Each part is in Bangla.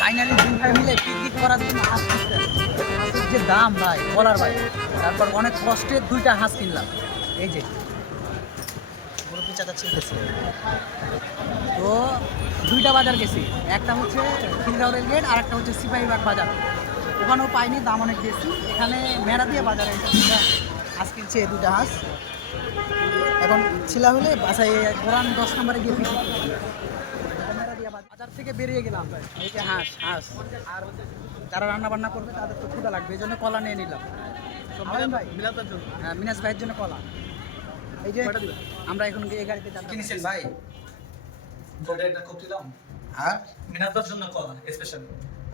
ফাইনালি দুই ভাই মিলে পিকনিক করার জন্য হাঁস কিনতে আসছি। হাঁসের যে দাম ভাই বলার ভাই, তারপর অনেক কষ্টে দুইটা হাঁস কিনলাম। এই যে মুরব্বী চাচা ছিলতেছে। তো দুইটা বাজার গেছি, একটা হচ্ছে খিলগাঁও রেলগেট আর একটা হচ্ছে সিপাহীবাগ বাজার। ওখানেও পাইনি, দাম অনেক বেশি। এখানে মেরা দিয়ে বাজারে এসে দুইটা হাঁস কিনছে, এই দুইটা হাঁস। এখন ছিলা হলে বাসায় গোরান 10 নম্বরে গিয়ে বিক্রি করছি। বাজার থেকে বেরিয়ে গেলাম, এই যে হাঁস হাঁস আর যারা রান্না বান্না করবে তাদের তো ক্ষুধা লাগবে, এই জন্য কলা নিয়ে নিলাম। ভাই হ্যাঁ, মিনাজ ভাইয়ের জন্য কলা। এই যে আমরা এখন এই গাড়িতে কিনেছেন ভাই। একটা কপি দাম আর মিনাদার জন্য কলা স্পেশাল,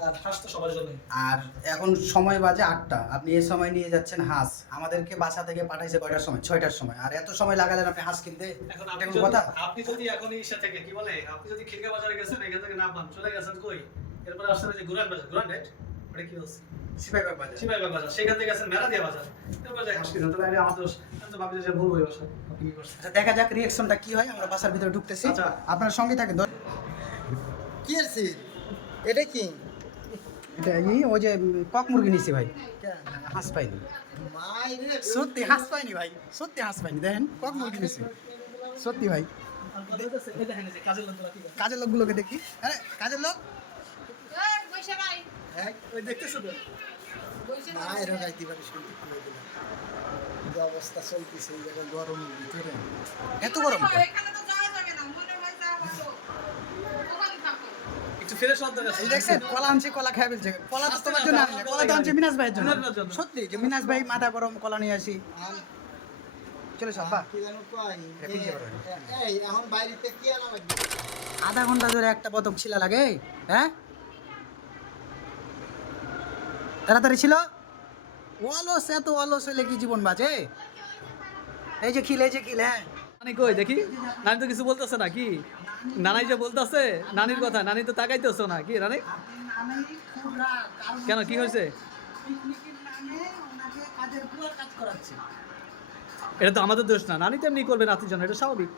আর হাঁস তো সবার জন্যই। আর এখন সময় বাজে 8টা, আপনি এই সময় নিয়ে যাচ্ছেন হাঁস। আমাদেরকে বাসা থেকে পাঠাইছে কয়টার সময়? 6টার সময়। আর এত সময় লাগালেন আপনি হাঁস কিনতে? এখন এটা কোনো কথা? আপনি যদি এখন ইসা থেকে কি বলে, আপনি যদি খিলগাঁও বাজারে গেছেন, এখান থেকে নামলাম চলে গেছেন কই, এরপর আসছেন এই যে গুরান বাজার, গুরান রাইট, ওটা কি বলছে সিপাহীবাগ বাজার। সিপাহীবাগ বাজার, সেখান থেকে গেছেন মেরাদিয়া বাজার, এরপর যাই হাঁস কিনতে। তাহলে আমাদের আমি তো ভাবি যে ভুল হয়ে বসে আপনি কি করছেন। আচ্ছা দেখা যাক রিঅ্যাকশনটা কি হয়। আমরা বাসার ভিতরে ঢুকতেছি, আচ্ছা। আপনার সঙ্গে থাকেন। কি আছে এটা কি এটা এই ওই যে কক মুরগি নিছি ভাই, হাঁস পাইনি। মাইরে সত্যি হাঁস পাইনি ভাই, সত্যি হাঁস পাইনি। দেখেন কক মুরগি নিছি, সত্যি ভাই। এই দেখেন এই যে কাজের লোকগুলো কি করে। কাজের লোকগুলোকে দেখি। আরে কাজের লোক ওই দেখতেছো তো না এরকম গাইতে পারিস কিন্তু খুলে দিলাম যে অবস্থা চলতেছে এই জায়গায় গরমের ভিতরে এত গরম কেন? এখানে তো যাওয়া যাবে না, মনে হয় যাওয়া ভালো। ওখানে থাকো। একটু ফ্রেশ হতে গেছে। এই দেখছেন কলা আনছে, কলা খাই ফেলছে। কলা তো তোমার জন্য আনছে, কলা তো আনছে মিনাজ ভাইয়ের জন্য। মিনাজ ভাইয়ের জন্য। সত্যি যে মিনাজ ভাই মাথা গরম কলা নিয়ে আসি। চলে সব বা কি জানো কই হ্যাপি যে বড়। এই এখন বাইরেতে কি আনা লাগবে আধা ঘন্টা ধরে একটা বতক ছিলা লাগে, হ্যাঁ তাড়াতাড়ি ছিল। অলস, এত অলস হইলে কি জীবন বাঁচে? এই যে খিল, এই যে খিল। হ্যাঁ নানি কই দেখি, নানি তো কিছু বলতেছে না কি? নানাই যে বলতেছে নানির কথা, নানি তো তাকাইতেছ না কি নানি? কেন কি হয়েছে? এটা তো আমাদের দোষ না, নানি তো এমনি করবে নাতির জন্য, এটা স্বাভাবিক।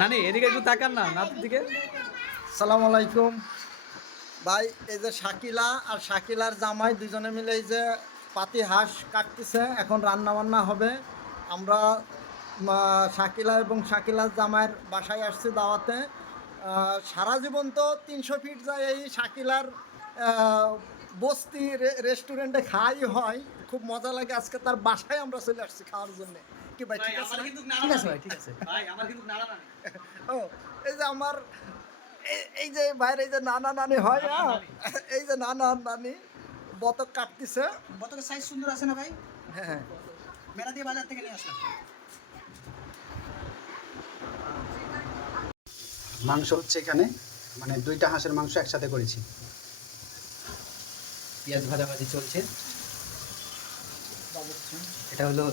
নানি এদিকে একটু তাকান না নাতির দিকে। আসসালামু আলাইকুম ভাই। এই যে শাকিলা আর শাকিলার জামাই দুজনে মিলে এই যে পাতি হাঁস কাটতেছে, এখন রান্না বান্না হবে। আমরা শাকিলা এবং শাকিলার জামাইয়ের বাসায় আসছি দাওয়াতে। সারা জীবন তো 300 ফিট যায় এই শাকিলার বস্তি রেস্টুরেন্টে খাই হয়, খুব মজা লাগে। আজকে তার বাসায় আমরা চলে আসছি খাওয়ার জন্য। কি ভাই ঠিক আছে? ঠিক আছে ভাই, ঠিক আছে। ভাই আমার কিন্তু নানা নানি। ও এই যে আমার এই যে বাইরে এই যে নানা নানি হয় না, এই যে নানা নানি বতক কাটতেছে। বতকের সাইজ সুন্দর আছে না ভাই? হ্যাঁ হ্যাঁ মেলা দিয়ে বাজার থেকে নিয়ে আসলাম। মাংস হচ্ছে এখানে, মানে দুইটা হাঁসের মাংস একসাথে করেছি। পেঁয়াজ ভাজাভাজি চলছে। এটা হলো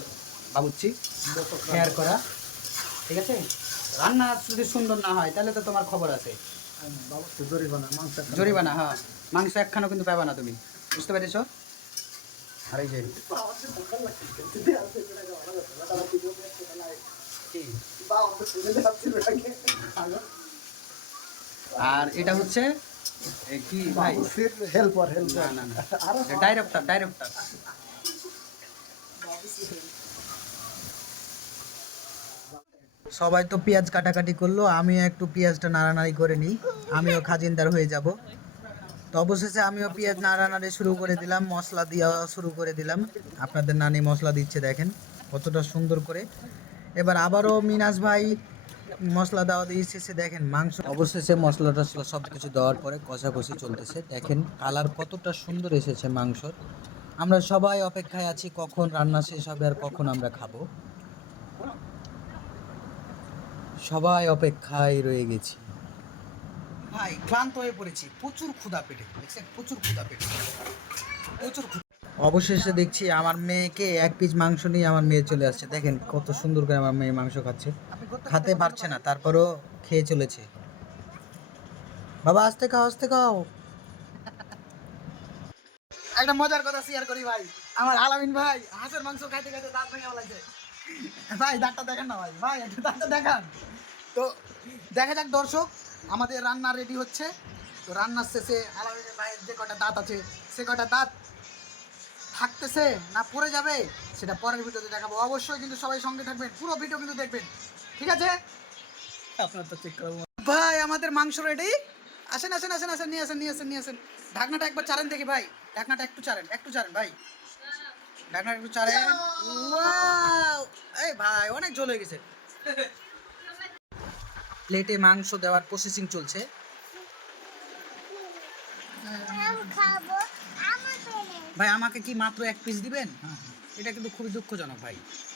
বাবুচ্চি হেয়ার করা, ঠিক আছে। রান্না যদি সুন্দর না হয় তাহলে তো তোমার খবর আছে। বাবু জরিমানা মাংস জরিমানা, হ্যাঁ। মাংস একখানা কিন্তু পাবা না তুমি, বুঝতে পেরেছ? আর এই যে কি? আর এটা হচ্ছে কি ভাই? হেল্পার না না না, ডাইরেক্টর ডাইরেক্টর। সবাই তো পেঁয়াজ কাটাকাটি করলো, আমিও একটু পেঁয়াজটা নাড়ানাড়ি করে নিই, আমিও খাজিনদার হয়ে যাব। তো অবশেষে আমিও পেঁয়াজ নাড়ানাড়ি শুরু করে দিলাম, মশলা দেওয়া শুরু করে দিলাম। আপনাদের নানি মশলা দিচ্ছে, দেখেন কতটা সুন্দর করে। এবার আবারও মিনাজ ভাই মশলা দেওয়া দিয়ে শেষে দেখেন মাংস। অবশেষে মশলাটা সব কিছু দেওয়ার পরে কষাকষি চলতেছে, দেখেন কালার কতটা সুন্দর এসেছে মাংসর। আমরা সবাই অপেক্ষায় আছি কখন রান্না শেষ হবে আর কখন আমরা খাবো। সবাই অপেক্ষায় রয়ে গেছি ভাই, ক্লান্ত হয়ে পড়েছি, প্রচুর ক্ষুধা পেটে, দেখছেন প্রচুর ক্ষুধা পেটে, প্রচুর ক্ষুধা। অবশেষে দেখছি আমার মেয়েকে এক পিস মাংস নিয়ে আমার মেয়ে চলে আসছে, দেখেন কত সুন্দর করে আমার মেয়ে মাংস খাচ্ছে। খেতে পারছে না তারপরও খেয়ে চলেছে। বাবা আস্তে খাও, আস্তে খাও। একটা মজার কথা শেয়ার করি ভাই, আমার আলামিন ভাই হাঁসের মাংস খাইতে খাইতে দাঁত ভেঙে ফেলাইছে। ভাই দাঁতটা দেখেন না ভাই, ভাই একটু দাঁতটা দেখান তো। দেখা যাক দর্শক, আমাদের রান্না রেডি হচ্ছে। তো রান্নার শেষে আলামিনের ভাইয়ের যে কটা দাঁত আছে সে কটা দাঁত থাকতেছে না পড়ে যাবে সেটা পরের ভিডিওতে দেখাবো। অবশ্যই কিন্তু সবাই সঙ্গে থাকবেন, পুরো ভিডিও কিন্তু দেখবেন, ঠিক আছে? আপনার তো চেক করাবো। ভাই আমাদের মাংস রেডি। আসেন আসেন আসেন আসেন, নিয়ে আসেন নিয়ে আসেন নিয়ে আসেন। ঢাকনাটা একবার চারেন দেখি ভাই, ঢাকনাটা একটু চারেন ভাই, ঢাকনাটা একটু চারেন। ওয়াও, এই ভাই অনেক ঝোল হয়ে গেছে। প্লেটে মাংস দেওয়ার প্রসেসিং চলছে। ভাই আমাকে কি মাত্র এক পিস দিবেন? এটা কিন্তু খুবই দুঃখজনক ভাই।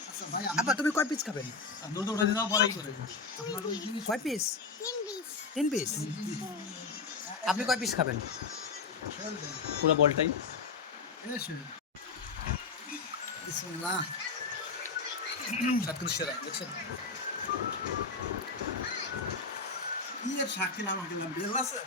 আচ্ছা ভাই আপা তুমি কয় পিস খাবেন? দ্রুত উঠে দিতে পরেই করে। কয় পিস? 3 পিস। আপনি কয় পিস খাবেন? পুরো বলটাই। বিসমিল্লাহ। সব কিছু সেরা দেখছেন। কি এর শাকিলা আমাকে বেল আছে?